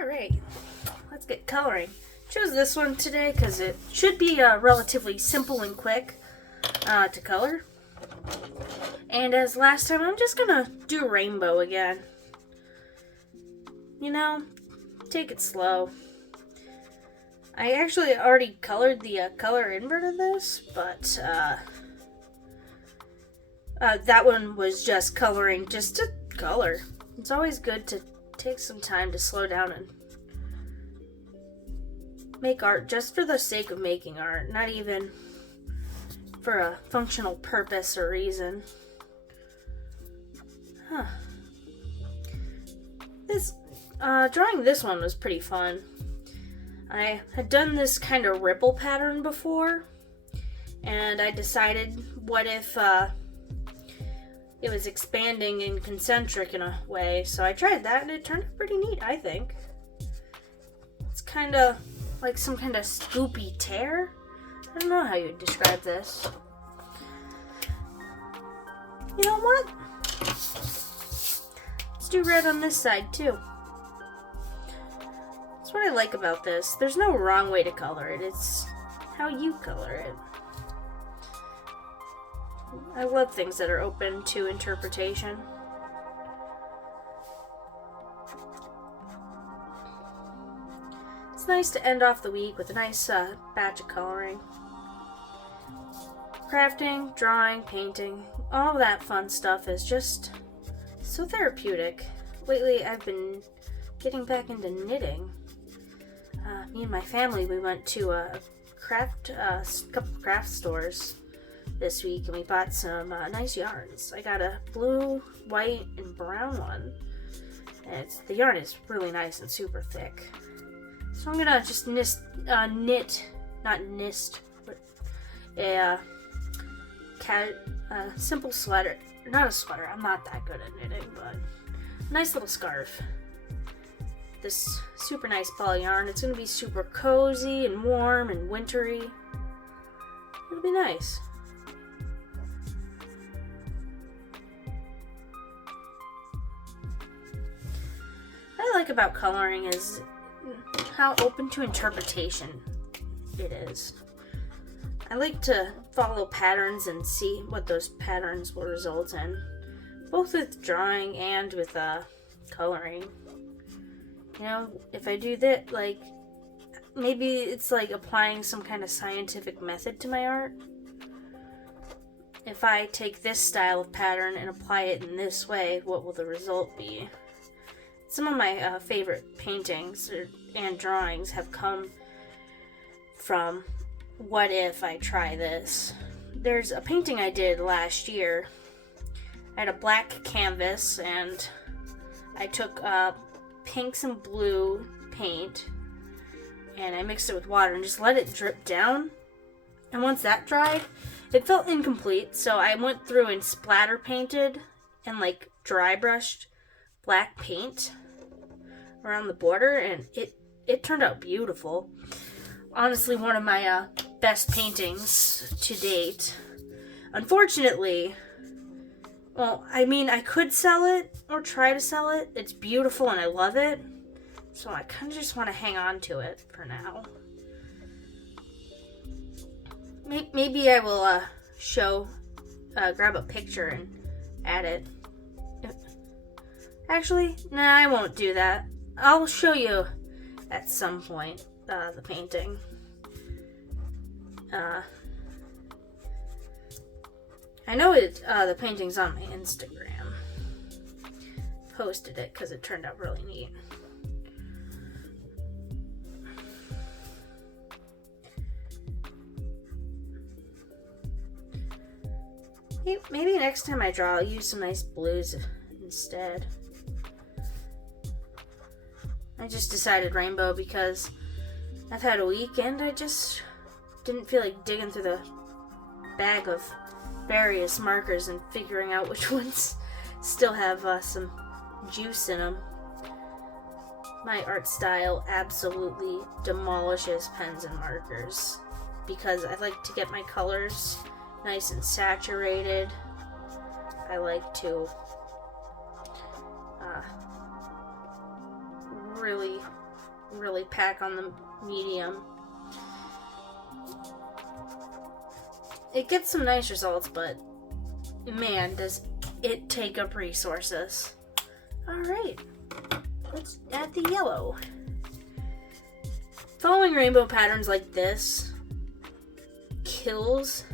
Alright, let's get coloring. Chose this one today because it should be relatively simple and quick to color. And as last time, I'm just gonna do rainbow again. You know, take it slow. I actually already colored the color invert of this, but that one was just coloring just to color. It's always good to take some time to slow down and make art just for the sake of making art, not even for a functional purpose or reason. Drawing this one was pretty fun. I had done this kind of ripple pattern before, and I decided, what if it was expanding and concentric in a way? So I tried that, and it turned out pretty neat, I think. It's kind of like some kind of scoopy tear. I don't know how you would describe this. You know what? Let's do red on this side, too. That's what I like about this. There's no wrong way to color it. It's how you color it. I love things that are open to interpretation. It's nice to end off the week with a nice batch of coloring. Crafting, drawing, painting, all that fun stuff is just so therapeutic. Lately, I've been getting back into knitting. Me and my family, we went to a couple craft stores this week, and we bought some nice yarns. I got a blue, white, and brown one. And the yarn is really nice and super thick. So I'm gonna just a simple sweater. Not a sweater, I'm not that good at knitting, but a nice little scarf. This super nice ball of yarn. It's gonna be super cozy and warm and wintry. It'll be nice. What I like about coloring is how open to interpretation it is. I like to follow patterns and see what those patterns will result in, both with drawing and with coloring. You know, if I do that, like, maybe it's like applying some kind of scientific method to my art. If I take this style of pattern and apply it in this way, what will the result be? Some of my favorite paintings and drawings have come from what if I try this. There's a painting I did last year. I had a black canvas, and I took pinks and blue paint, and I mixed it with water and just let it drip down. And once that dried, it felt incomplete, so I went through and splatter painted and like dry brushed black paint around the border, and it turned out beautiful. Honestly, one of my best paintings to date. Unfortunately, well, I mean, I could sell it or try to sell it. It's beautiful and I love it. So I kind of just want to hang on to it for now. Maybe I will grab a picture and add it. Actually, nah, I won't do that. I'll show you at some point the painting. I know the painting's on my Instagram. Posted it because it turned out really neat. Maybe next time I draw, I'll use some nice blues instead. I just decided rainbow because I've had a week and I just didn't feel like digging through the bag of various markers and figuring out which ones still have some juice in them. My art style absolutely demolishes pens and markers because I like to get my colors nice and saturated. I like to really really pack on the medium. It gets some nice results, but man, does it take up resources. Alright, let's add the yellow. Following rainbow patterns like this kills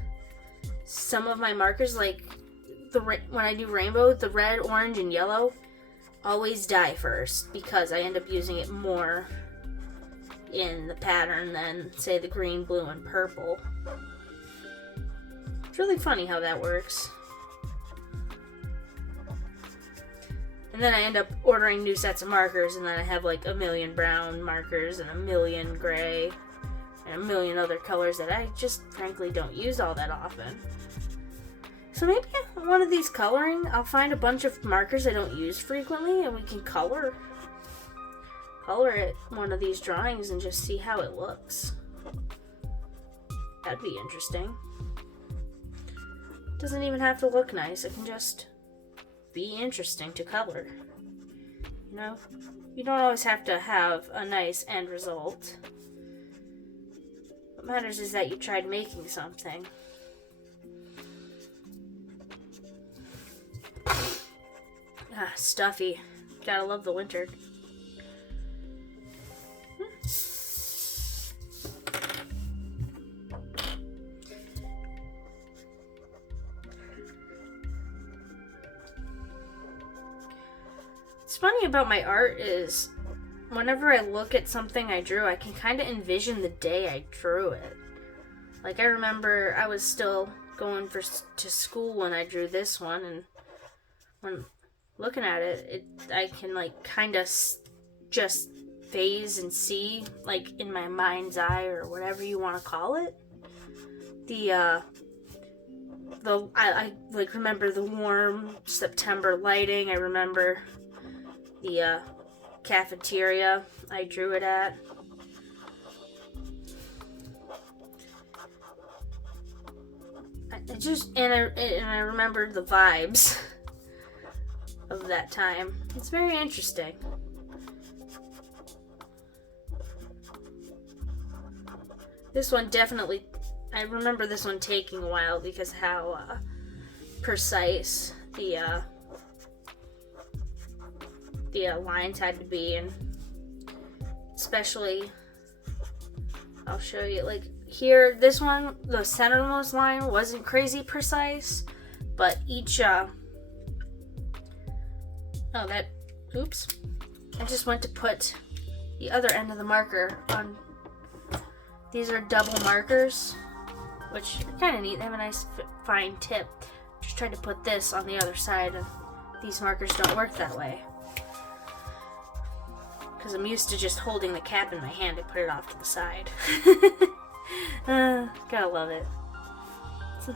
some of my markers. Like when I do rainbow, the red, orange, and yellow always die first because I end up using it more in the pattern than, say, the green, blue, and purple. It's really funny how that works. And then I end up ordering new sets of markers, and then I have like a million brown markers and a million gray and a million other colors that I just frankly don't use all that often. So maybe one of these coloring, I'll find a bunch of markers I don't use frequently, and we can color it one of these drawings and just see how it looks. That'd be interesting. Doesn't even have to look nice. It can just be interesting to color. You know, you don't always have to have a nice end result. What matters is that you tried making something. Ah, stuffy. Gotta love the winter. What's funny about my art is whenever I look at something I drew, I can kind of envision the day I drew it. Like, I remember I was still going to school when I drew this one, and when looking at it, I can like kind of just phase and see, like, in my mind's eye or whatever you want to call it. I like remember the warm September lighting. I remember the cafeteria I drew it at. I remember the vibes of that time. It's very interesting. This one definitely, I remember this one taking a while because how precise the lines had to be, and especially, I'll show you, like here, this one, the centermost line wasn't crazy precise, but each, oops, I just went to put the other end of the marker on. These are double markers, which are kind of neat. They have a nice fine tip. Just tried to put this on the other side, and these markers don't work that way. Because I'm used to just holding the cap in my hand and put it off to the side. Gotta love it. So,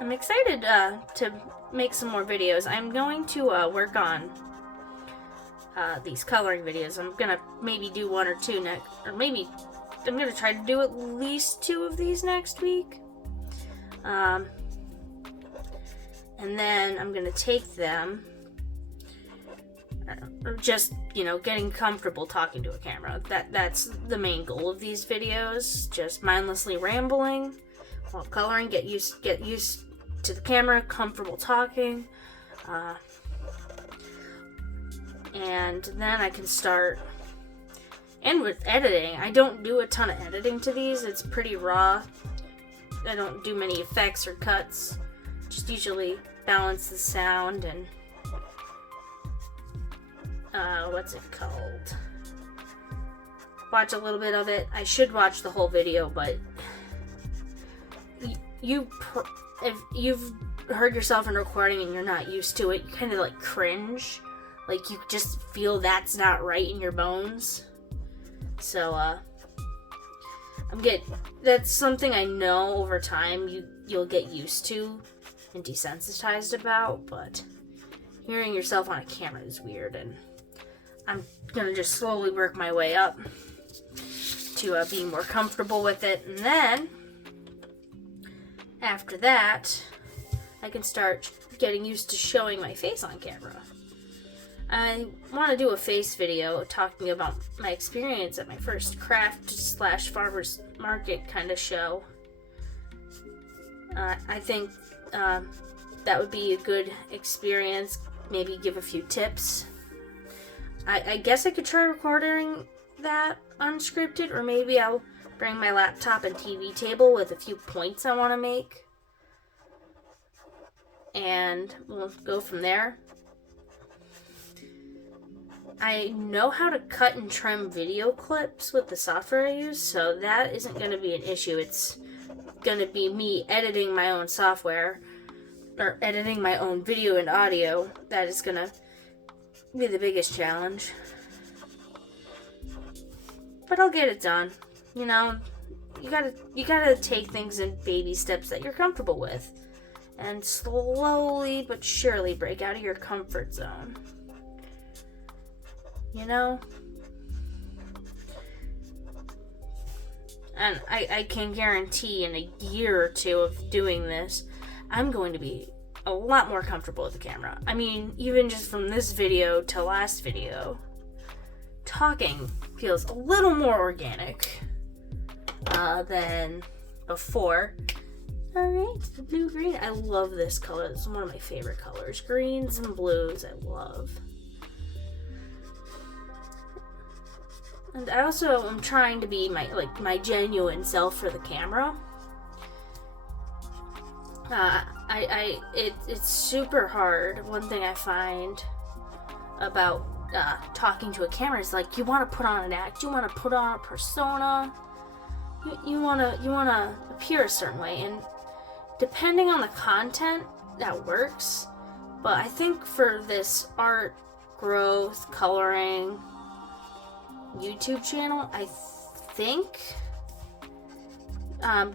I'm excited to make some more videos. I'm going to work on these coloring videos. I'm gonna maybe do one or two next, or maybe I'm gonna try to do at least 2 of these next week. And then I'm gonna take them, or just, you know, getting comfortable talking to a camera. That's the main goal of these videos. Just mindlessly rambling while coloring. Get used to the camera, comfortable talking, and then I can start. And with editing, I don't do a ton of editing to these. It's pretty raw. I don't do many effects or cuts. Just usually balance the sound and what's it called? Watch a little bit of it. I should watch the whole video, but if you've heard yourself in recording and you're not used to it, you kind of like cringe. Like you just feel that's not right in your bones. So that's something I know over time you'll get used to and desensitized about, but hearing yourself on a camera is weird, and I'm gonna just slowly work my way up to being more comfortable with it, and then after that I can start getting used to showing my face on camera. I want to do a face video talking about my experience at my first craft/farmers market kind of show. I think that would be a good experience. Maybe give a few tips. I guess I could try recording that unscripted, or maybe I'll bring my laptop and TV table with a few points I want to make. And we'll go from there. I know how to cut and trim video clips with the software I use, so that isn't going to be an issue. It's going to be me editing my own software, or editing my own video and audio. That is going to be the biggest challenge. But I'll get it done. You know, you gotta take things in baby steps that you're comfortable with, and slowly but surely break out of your comfort zone. You know? And I can guarantee in a year or two of doing this, I'm going to be a lot more comfortable with the camera. I mean, even just from this video to last video, talking feels a little more organic than before. Alright, the blue-green. I love this color. This is one of my favorite colors. Greens and blues, I love. And I also am trying to be my genuine self for the camera. It's super hard. One thing I find about talking to a camera is like, you want to put on an act, you want to put on a persona, you want to appear a certain way, and depending on the content, that works. But I think for this art, growth, coloring YouTube channel, I think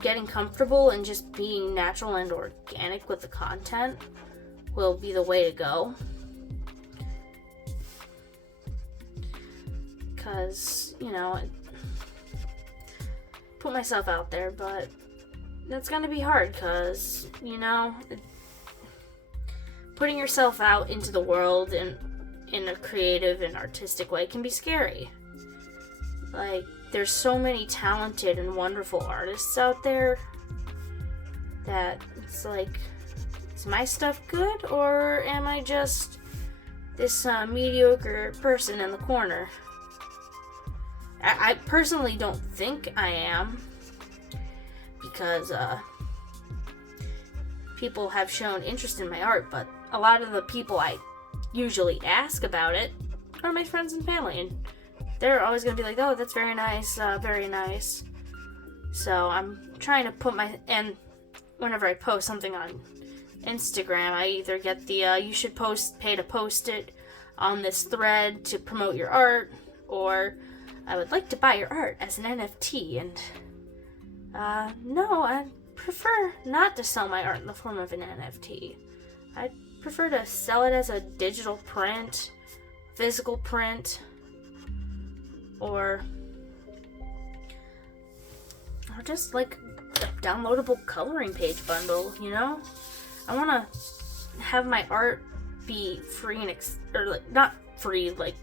getting comfortable and just being natural and organic with the content will be the way to go. Because, you know, put myself out there, but that's gonna be hard because, you know, putting yourself out into the world in a creative and artistic way can be scary. Like, there's so many talented and wonderful artists out there that it's like, is my stuff good, or am I just this mediocre person in the corner? I personally don't think I am, because people have shown interest in my art, but a lot of the people I usually ask about it are my friends and family, and they're always going to be like, oh, that's very nice, very nice. So I'm trying to and whenever I post something on Instagram, I either get the, you should pay to post it on this thread to promote your art, or I would like to buy your art as an NFT, and no, I prefer not to sell my art in the form of an NFT. I prefer to sell it as a digital print, physical print, or just like a downloadable coloring page bundle, you know? I want to have my art be free and or like not free, like,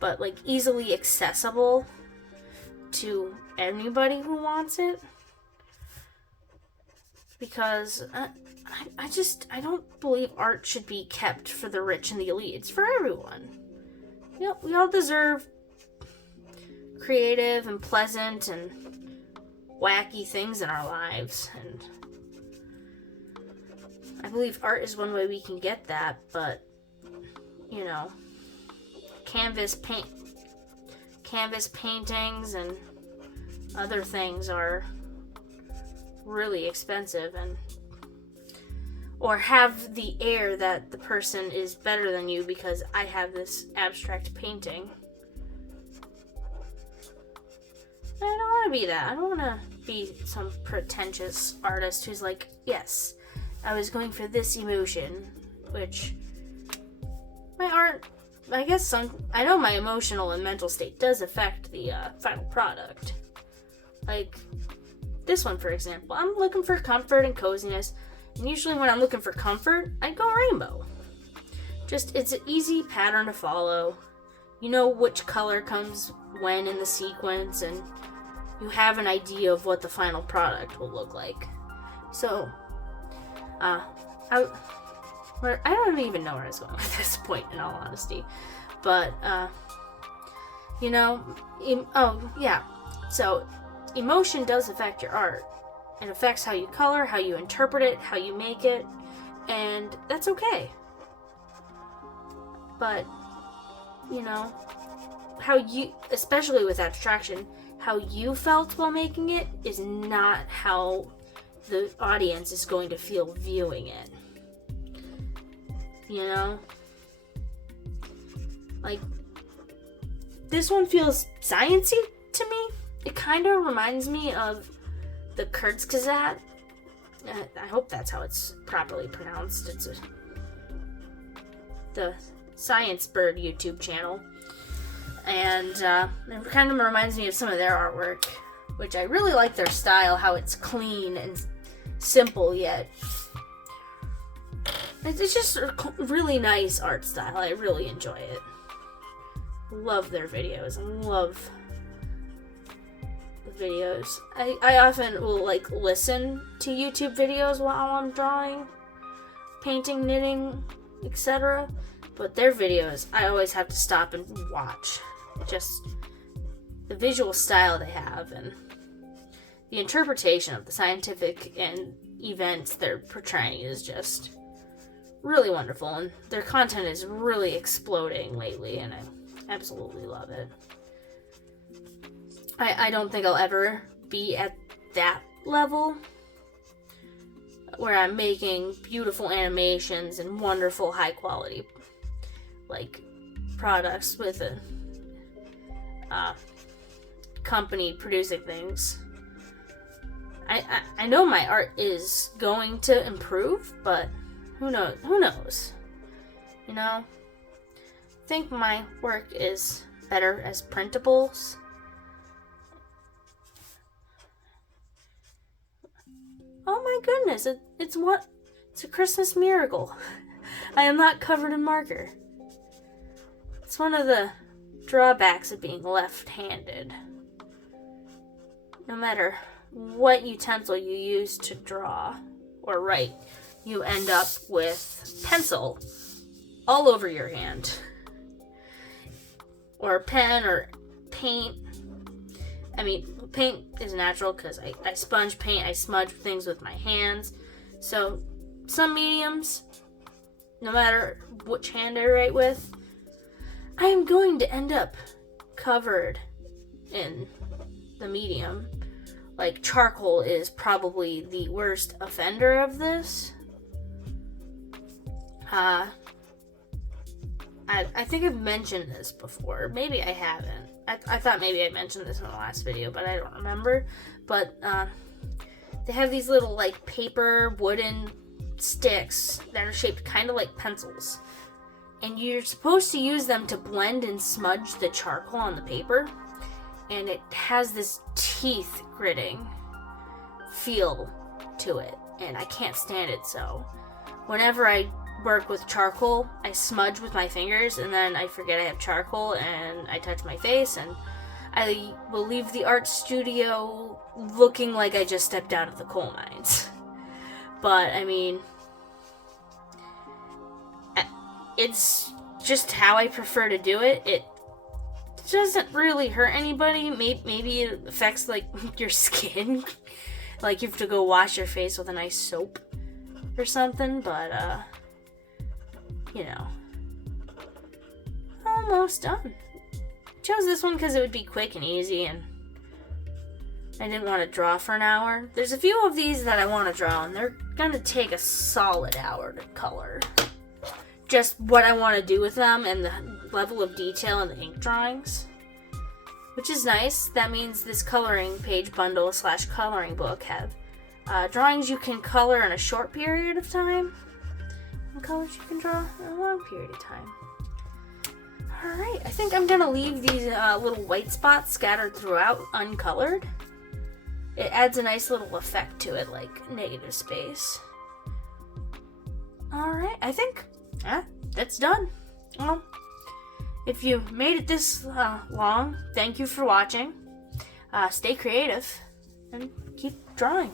but like easily accessible to anybody who wants it. Because I don't believe art should be kept for the rich and the elite. It's for everyone. You know, we all deserve creative and pleasant and wacky things in our lives, and I believe art is one way we can get that. But, you know, canvas paintings and other things are really expensive, and or have the air that the person is better than you because I have this abstract painting. I don't want to be that. I don't want to be some pretentious artist who's like, yes, I was going for this emotion, which my art, I guess I know my emotional and mental state does affect the final product. Like this one, for example, I'm looking for comfort and coziness, and usually when I'm looking for comfort, I go rainbow. Just, it's an easy pattern to follow. You know which color comes when in the sequence, and you have an idea of what the final product will look like. So, I don't even know where I was going at this point, in all honesty. But, so emotion does affect your art. It affects how you color, how you interpret it, how you make it, and that's okay. But, how you, especially with abstraction, how you felt while making it is not how the audience is going to feel viewing it. Like, this one feels sciencey to me. It kind of reminds me of the Kurzgesagt. I hope that's how it's properly pronounced. It's the Science Bird YouTube channel. And it kind of reminds me of some of their artwork, which I really like their style, how it's clean and simple, yet it's just a really nice art style. I really enjoy it. Love their videos. I love the videos. I often will listen to YouTube videos while I'm drawing, painting, knitting, etc. But their videos, I always have to stop and watch. Just the visual style they have and the interpretation of the scientific and events they're portraying is just really wonderful, and their content is really exploding lately, and I absolutely love it. I don't think I'll ever be at that level where I'm making beautiful animations and wonderful high quality products with a company producing things. I know my art is going to improve, but who knows? I think my work is better as printables. Oh my goodness, it's a Christmas miracle. I am not covered in marker. It's one of the drawbacks of being left-handed. No matter what utensil you use to draw or write, you end up with pencil all over your hand. Or pen or paint. I mean, paint is natural because I sponge paint, I smudge things with my hands. So, some mediums, no matter which hand I write with, I am going to end up covered in the medium. Charcoal is probably the worst offender of this. I think I've mentioned this before. Maybe I haven't. I thought maybe I mentioned this in the last video, but I don't remember. But they have these little paper wooden sticks that are shaped kind of like pencils. And you're supposed to use them to blend and smudge the charcoal on the paper. And it has this teeth gritting feel to it. And I can't stand it, so whenever I work with charcoal, I smudge with my fingers, and then I forget I have charcoal, and I touch my face, and I will leave the art studio looking like I just stepped out of the coal mines. But, I mean, it's just how I prefer to do it. It doesn't really hurt anybody. Maybe it affects, your skin. You have to go wash your face with a nice soap or something, but, almost done. Chose this one because it would be quick and easy, and I didn't want to draw for an hour. There's a few of these that I want to draw, and they're going to take a solid hour to color. Just what I want to do with them and the level of detail in the ink drawings, which is nice. That means this coloring page bundle / coloring book have drawings you can color in a short period of time, and colors you can draw in a long period of time. Alright, I think I'm going to leave these little white spots scattered throughout uncolored. It adds a nice little effect to it, like negative space. Alright, I think that's done. Well, if you made it this long, thank you for watching. Stay creative and keep drawing.